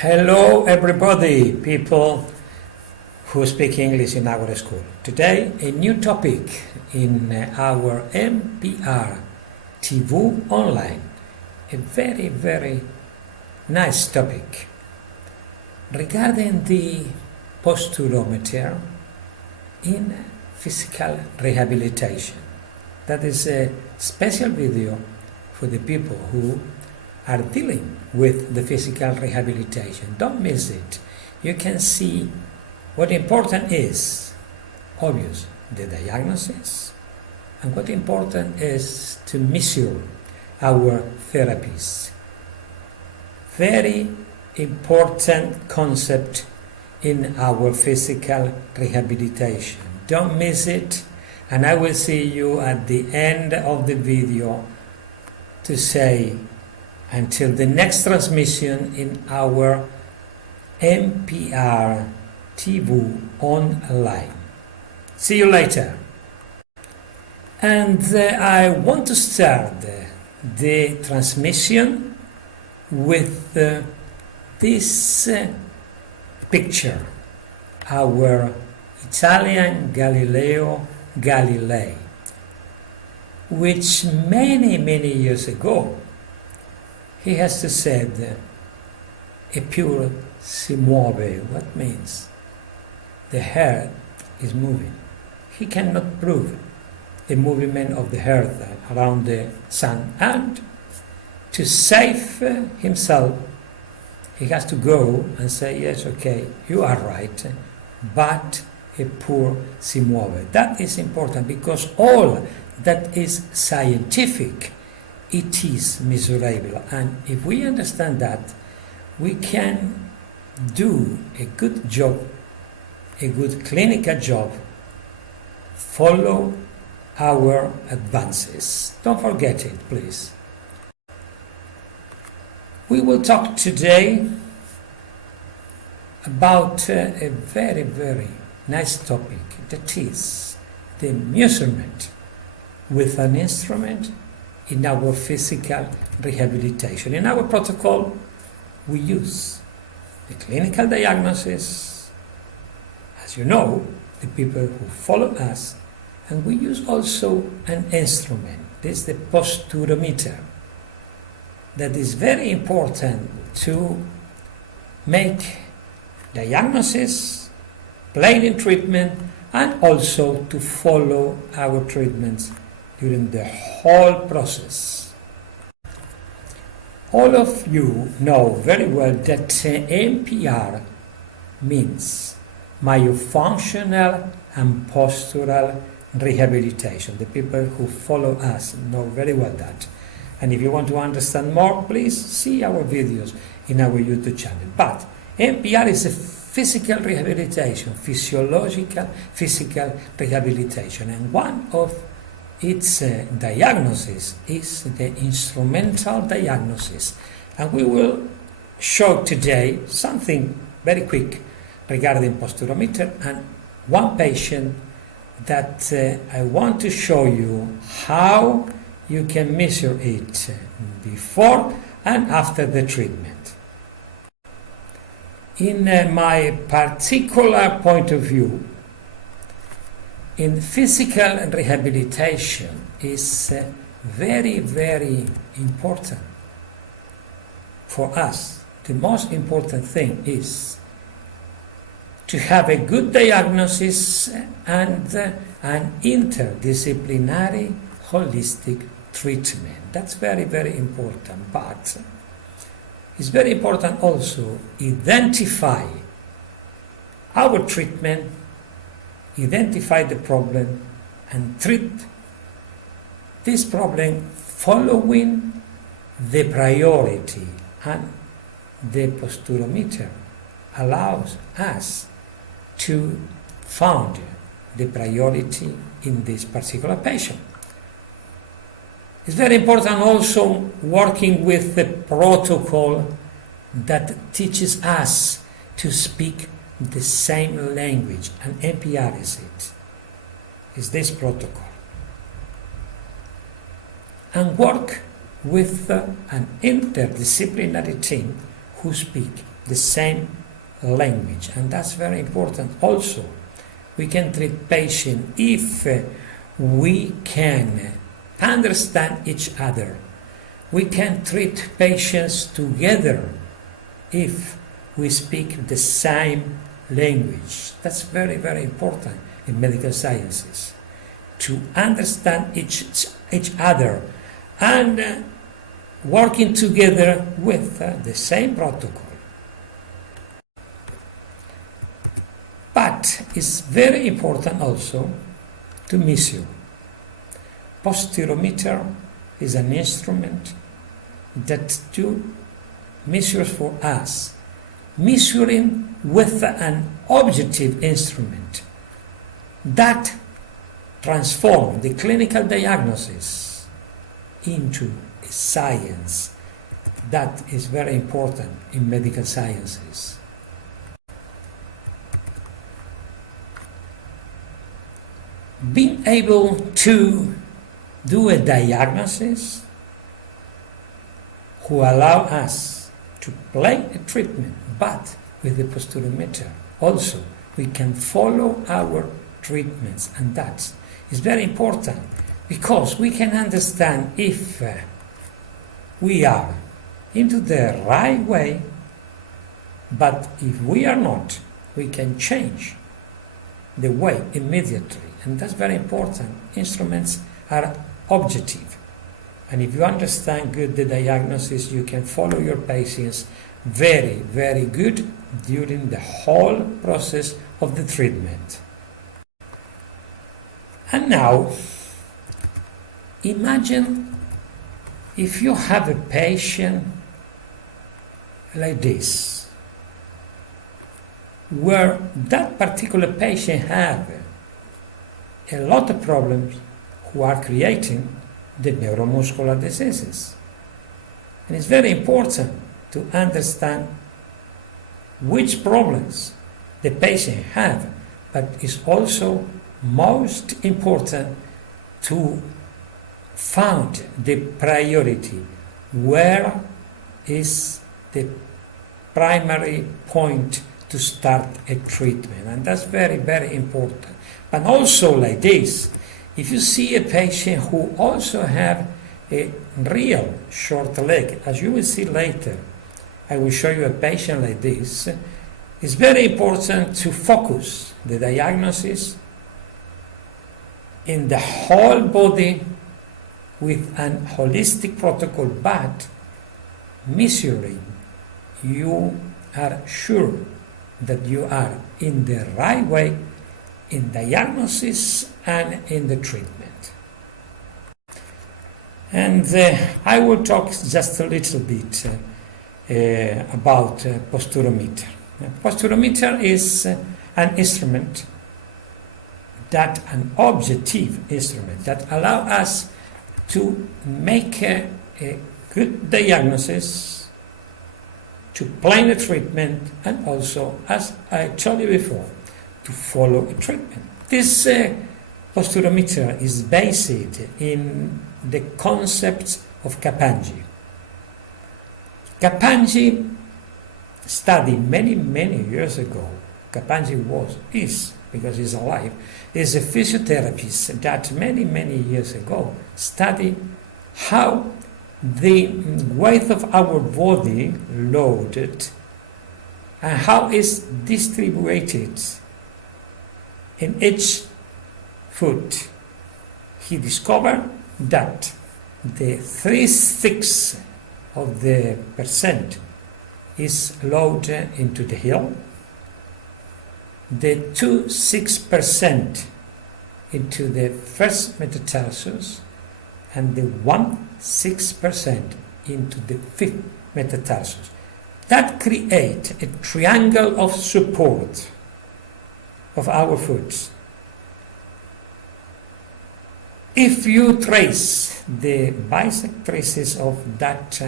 Hello everybody, people who speak English in our school. Today a new topic in our MPR TV online. A very nice topic regarding the Posturometer in physical rehabilitation. That is a special video for the people who are dealing with the physical rehabilitation. Don't miss it. You can see what important is, obvious, the diagnosis, and what important is to measure our therapies. Very important concept in our physical rehabilitation. Don't miss it, and I will see you at the end of the video to say until the next transmission in our MPR TV online. See you later. And I want to start the transmission with this picture, our Italian Galileo Galilei, which many years ago he has to said, "Eppure si muove." What means? The earth is moving. He cannot prove the movement of the earth around the sun, and to save himself, he has to go and say, yes, okay, you are right, but eppure si muove. That is important because all that is scientific, it is measurable, and if we understand that, we can do a good job, a good clinical job, follow our advances. Don't forget it, please. We will talk today about a very nice topic, that is the measurement with an instrument in our physical rehabilitation. In our protocol, we use the clinical diagnosis, as you know, the people who follow us, and we use also an instrument. This is the Posturometer. That is very important to make diagnosis, planning treatment, and also to follow our treatments during the whole process. All of you know very well that MPR means myofunctional and postural rehabilitation. The people who follow us know very well that. And if you want to understand more, please see our videos in our YouTube channel. But MPR is a physical rehabilitation, physiological physical rehabilitation, and one of its diagnosis is the instrumental diagnosis. And we will show today something very quick regarding Posturometer and one patient that I want to show you how you can measure it before and after the treatment. In my particular point of view, in physical rehabilitation is very important for us. The most important thing is to have a good diagnosis and an interdisciplinary holistic treatment. That's very important. But it's very important also identify our treatment, identify the problem, and treat this problem following the priority. And the Posturometer allows us to find the priority in this particular patient. It's very important also working with the protocol that teaches us to speak the same language, and MPR is this protocol. And work with an interdisciplinary team who speak the same language, and that's very important. Also, we can treat patients if we can understand each other. We can treat patients together if we speak the same language. That's very, very important in medical sciences, to understand each other and working together with the same protocol. But it's very important also to measure. Posturometer is an instrument that measures for us, measuring with an objective instrument that transforms the clinical diagnosis into a science. That is very important in medical sciences. Being able to do a diagnosis who allow us to plan a treatment, but with the posturometer also we can follow our treatments, and that is very important because we can understand if we are into the right way, but if we are not, we can change the way immediately, and that's very important. Instruments are objective, and if you understand good the diagnosis, you can follow your patients very, very good during the whole process of the treatment. And now, imagine if you have a patient like this, where that particular patient have a lot of problems who are creating the neuromuscular diseases. And it's very important to understand which problems the patient have, but it's also most important to find the priority. Where is the primary point to start a treatment? And that's very, very important. But also like this, if you see a patient who also have a real short leg, as you will see later, I will show you a patient like this, it's very important to focus the diagnosis in the whole body with an holistic protocol, but measuring, you are sure that you are in the right way in diagnosis and in the treatment. And I will talk just a little bit about Posturometer. Posturometer is an instrument, an objective instrument that allows us to make a good diagnosis, to plan a treatment, and also, as I told you before, to follow a treatment. This Posturometer is based in the concept of Kapanji. Kapanji studied many years ago. Kapanji is, because he's alive, is a physiotherapist that many years ago studied how the weight of our body loaded and how it's distributed in each foot. He discovered that the 3/6 of the percent is loaded into the heel, the 2/6% into the first metatarsus, and the 1/6% into the fifth metatarsus. That creates a triangle of support of our foot. If you trace the bisectrices of that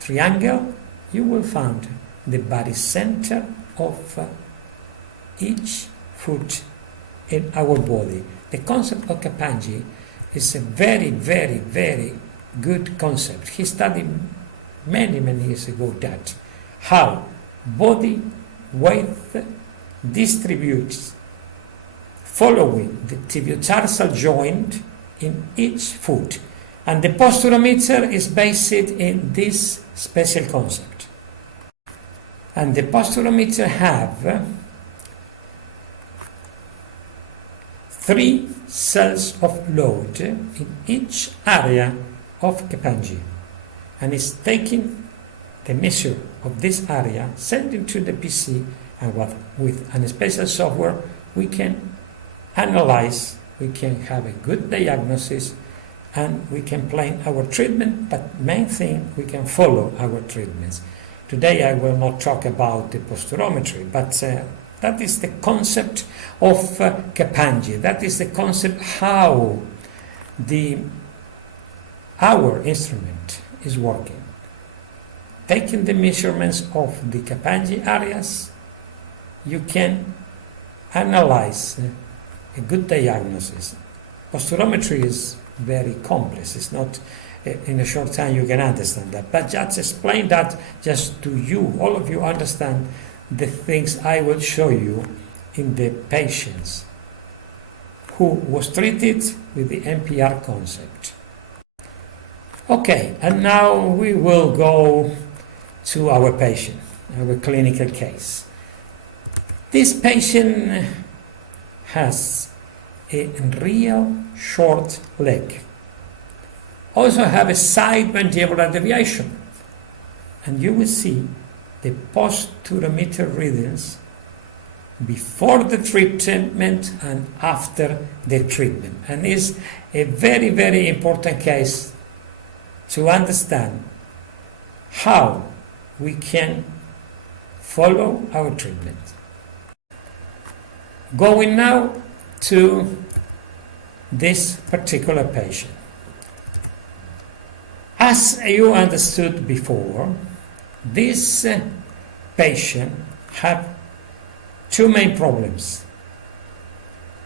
triangle, you will find the body center of each foot in our body. The concept of Kapanji is a very good concept. He studied many years ago that how body weight distributes following the tibiotarsal joint in each foot. And the posturometer is based in this special concept. And the posturometer have 3 cells of load in each area of Kepanji, and is taking the measure of this area, sending to the PC, and with a special software we can analyze, we can have a good diagnosis, and we can plan our treatment, but main thing, we can follow our treatments. Today I will not talk about the posturometry, but that is the concept of Kepanji. That is the concept how our instrument is working. Taking the measurements of the Kepanji areas, you can analyze a good diagnosis. Posturometry is very complex. It's not in a short time you can understand that. But just explain that just to you, all of you understand the things I will show you in the patients who was treated with the NPR concept. Okay, and now we will go to our patient, our clinical case. This patient has a real short leg. Also have a side mandibular deviation. And you will see the Posterometric readings before the treatment and after the treatment. And it's a very, very important case to understand how we can follow our treatment. Going now to this particular patient. As you understood before, this patient had 2 main problems.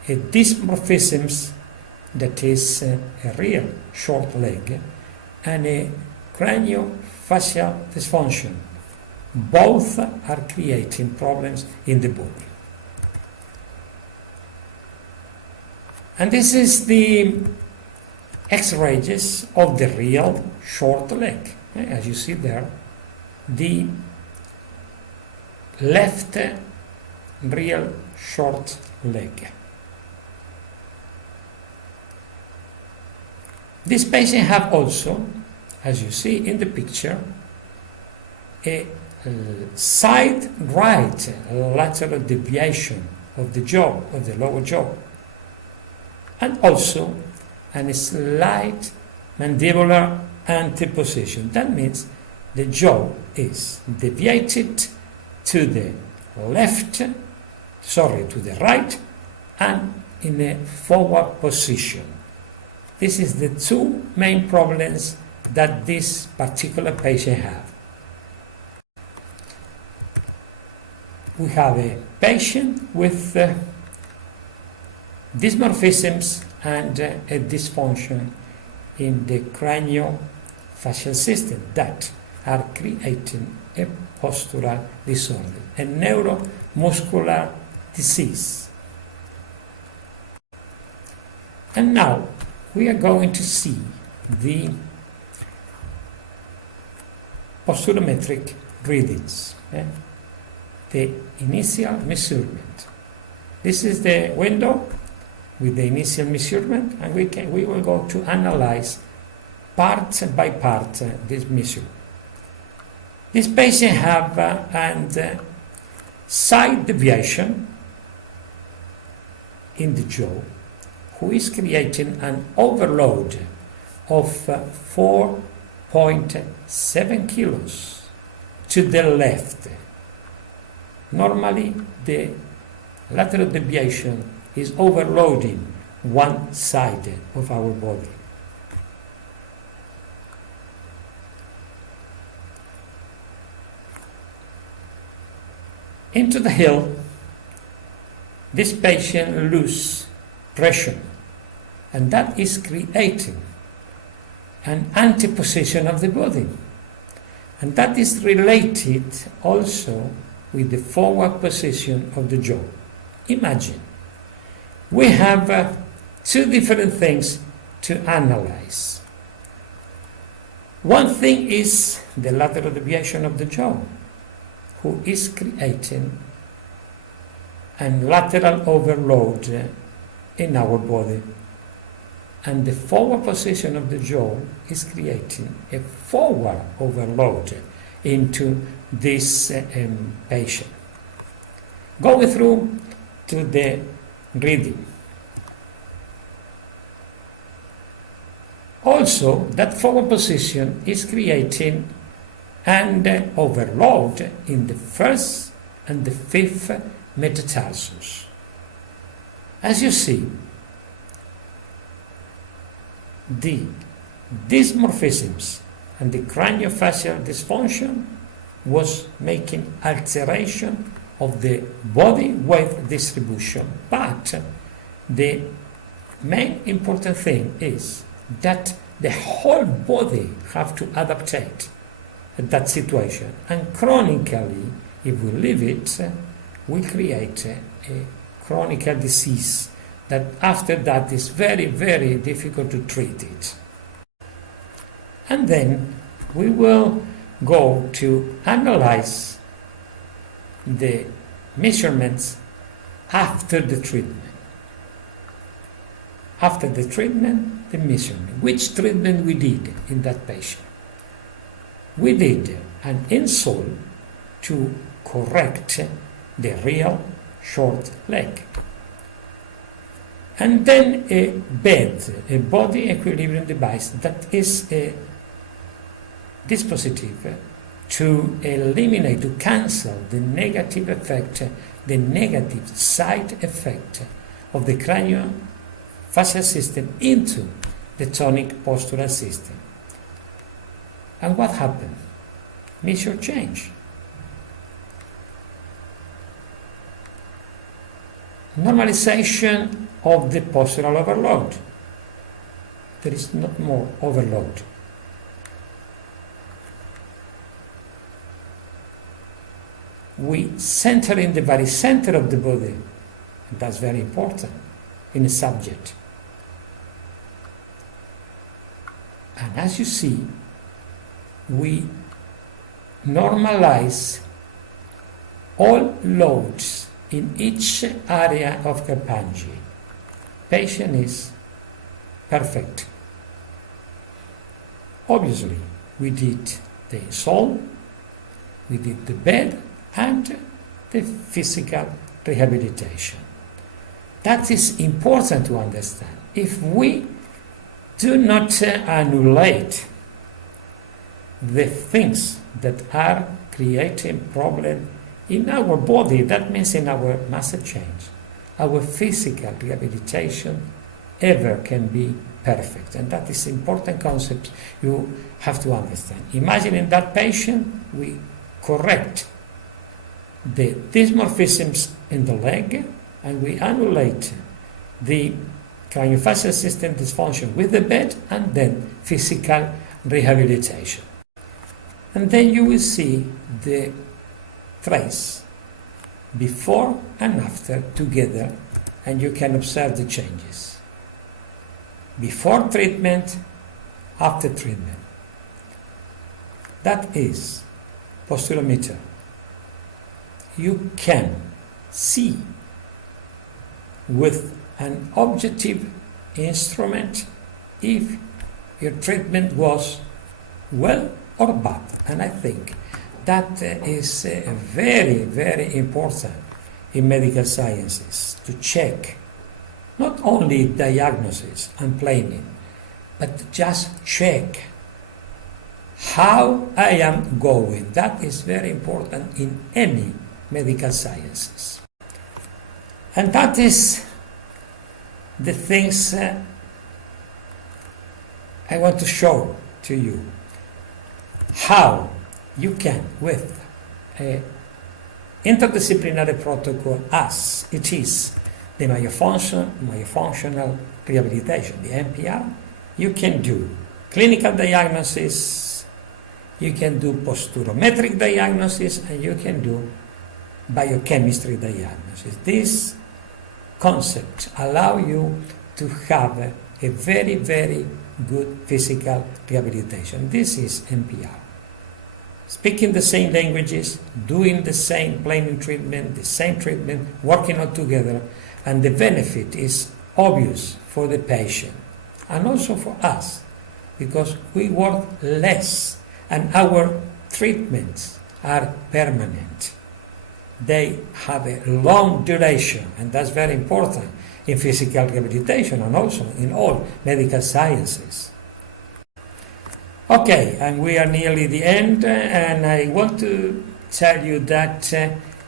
A dysmorphism, that is a real short leg, and a craniofacial dysfunction. Both are creating problems in the body. And this is the X-rays of the real short leg. As you see there, the left real short leg. This patient have also, as you see in the picture, a side right lateral deviation of the jaw, of the lower jaw, and also a slight mandibular anteposition. That means the jaw is deviated to the right, and in a forward position. This is the 2 main problems that this particular patient have. We have a patient with dysmorphisms and a dysfunction in the craniofacial system that are creating a postural disorder, a neuromuscular disease. And now we are going to see the posterometric readings, the initial measurement. This is the window with the initial measurement, and we will go to analyze part by part this measure. This patient have a side deviation in the jaw, who is creating an overload of 4.7 kilos to the left. Normally, the lateral deviation is overloading one side of our body. Into the heel, this patient loses pressure, and that is creating an anteposition of the body, and that is related also with the forward position of the jaw. Imagine, we have two different things to analyze. One thing is the lateral deviation of the jaw, who is creating a lateral overload in our body. And the forward position of the jaw is creating a forward overload into this patient. Going through to the reading. Also, that forward position is creating an overload in the first and the fifth metatarsus. As you see, the dysmorphisms and the craniofacial dysfunction was making alteration of the body weight distribution. But the main important thing is that the whole body have to adaptate at that situation. And chronically, if we leave it, we create a chronic disease that after that is very, very difficult to treat it. And then we will go to analyze the measurements after the treatment. After the treatment, the measurement. Which treatment we did in that patient? We did an insole to correct the real short leg. And then a bed, a body equilibrium device that is a dispositive to eliminate, to cancel the negative effect, the negative side effect of the craniofacial system into the tonic postural system. And what happened? Measure change. Normalization of the postural overload. There is not more overload. We center in the very center of the body, and that's very important in a subject. And as you see, we normalize all loads in each area of Carpangi. Patient is perfect. Obviously, we did the insole, we did the bed, and the physical rehabilitation. That is important to understand. If we do not annulate the things that are creating problem in our body, that means in our muscle change, our physical rehabilitation ever can be perfect. And that is important concept you have to understand. Imagine in that patient, we correct the dysmorphisms in the leg, and we annulate the craniofacial system dysfunction with the bed, and then physical rehabilitation. And then you will see the trace before and after together, and you can observe the changes. Before treatment, after treatment. That is Posturometer. You can see with an objective instrument if your treatment was well or bad. And I think that is very, very important in medical sciences, to check not only diagnosis and planning, but just check how I am going. That is very important in any medical sciences. And that is the things I want to show to you. How you can, with an interdisciplinary protocol as it is the myofunctional rehabilitation, the MPR, you can do clinical diagnosis, you can do posturometric diagnosis, and you can do biochemistry diagnosis. This concept allow you to have a very, very good physical rehabilitation. This is NPR. Speaking the same languages, doing the same planning treatment, the same treatment, working all together, and the benefit is obvious for the patient and also for us, because we work less and our treatments are permanent. They have a long duration, and that's very important in physical rehabilitation and also in all medical sciences. Okay, and we are nearly the end, and I want to tell you that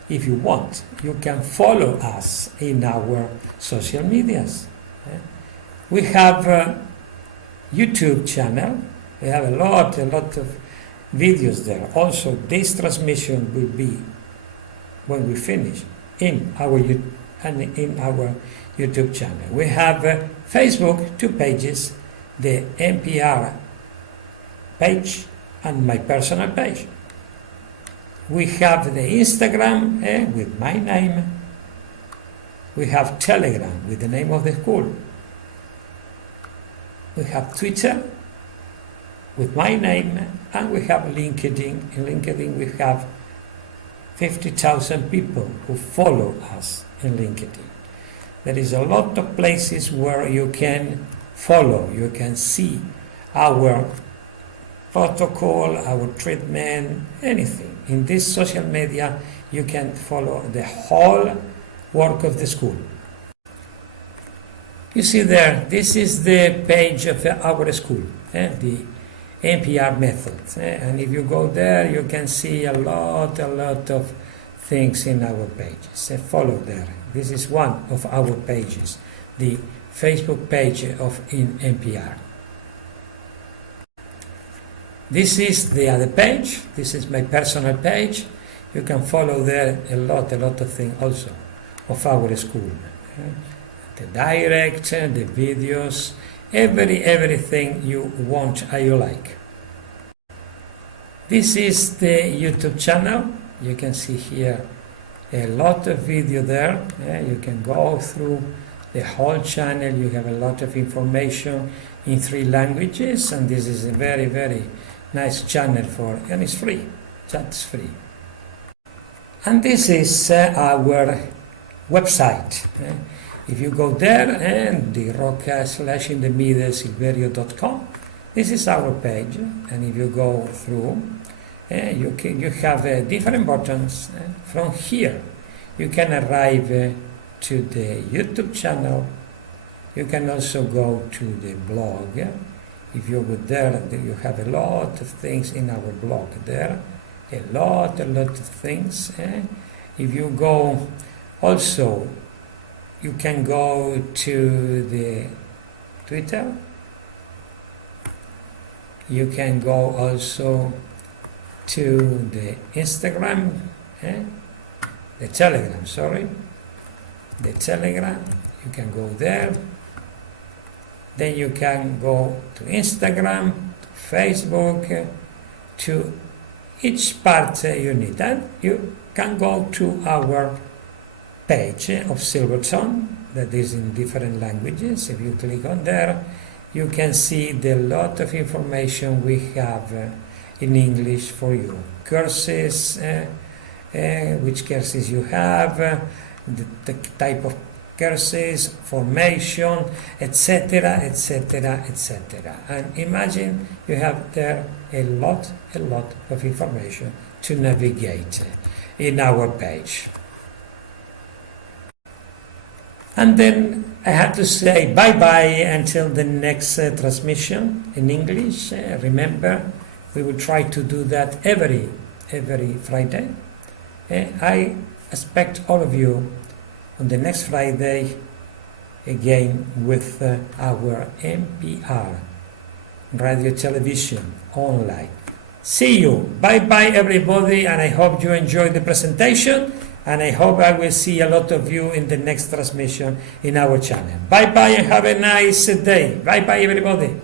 if you want, you can follow us in our social medias. We have a YouTube channel. We have a lot of videos there. Also, this transmission will be, when we finish, in our YouTube channel. We have Facebook, 2 pages, the NPR page and my personal page. We have the Instagram with my name. We have Telegram with the name of the school. We have Twitter with my name, and we have LinkedIn. In LinkedIn we have 50,000 people who follow us in LinkedIn. There is a lot of places where you can follow, you can see our protocol, our treatment, anything. In this social media, you can follow the whole work of the school. You see there, this is the page of our school, the NPR method. And if you go there, you can see a lot of things in our pages. Follow there. This is one of our pages, the Facebook page of NPR. This is the other page. This is my personal page. You can follow there a lot of things also of our school. The direct, the videos, everything you want and you like. This is the YouTube channel. You can see here a lot of video there. You can go through the whole channel. You have a lot of information in 3 languages, and this is a very nice channel and it's free. That's free. And this is our website. If you go there and the roca/silverio.com, this is our page, and if you go through, you have different buttons. From here, you can arrive to the YouTube channel. You can also go to the blog. If you go there, you have a lot of things in our blog there, a lot of things. If you go also, you can go to the Twitter. You can go also to the Instagram, the Telegram, the Telegram. You can go there. Then you can go to Instagram, to Facebook, to each part you need. And you can go to our page of Silverton that is in different languages. If you click on there, you can see the lot of information we have in English for you. Courses, which courses you have, the type of courses, formation, etc. And imagine you have there a lot of information to navigate in our page. And then I have to say bye-bye until the next transmission in English. Remember, we will try to do that every Friday. I expect all of you on the next Friday again with our NPR radio television online. See you. Bye-bye everybody, and I hope you enjoyed the presentation, and I hope I will see a lot of you in the next transmission in our channel. Bye-bye and have a nice day. Bye-bye everybody.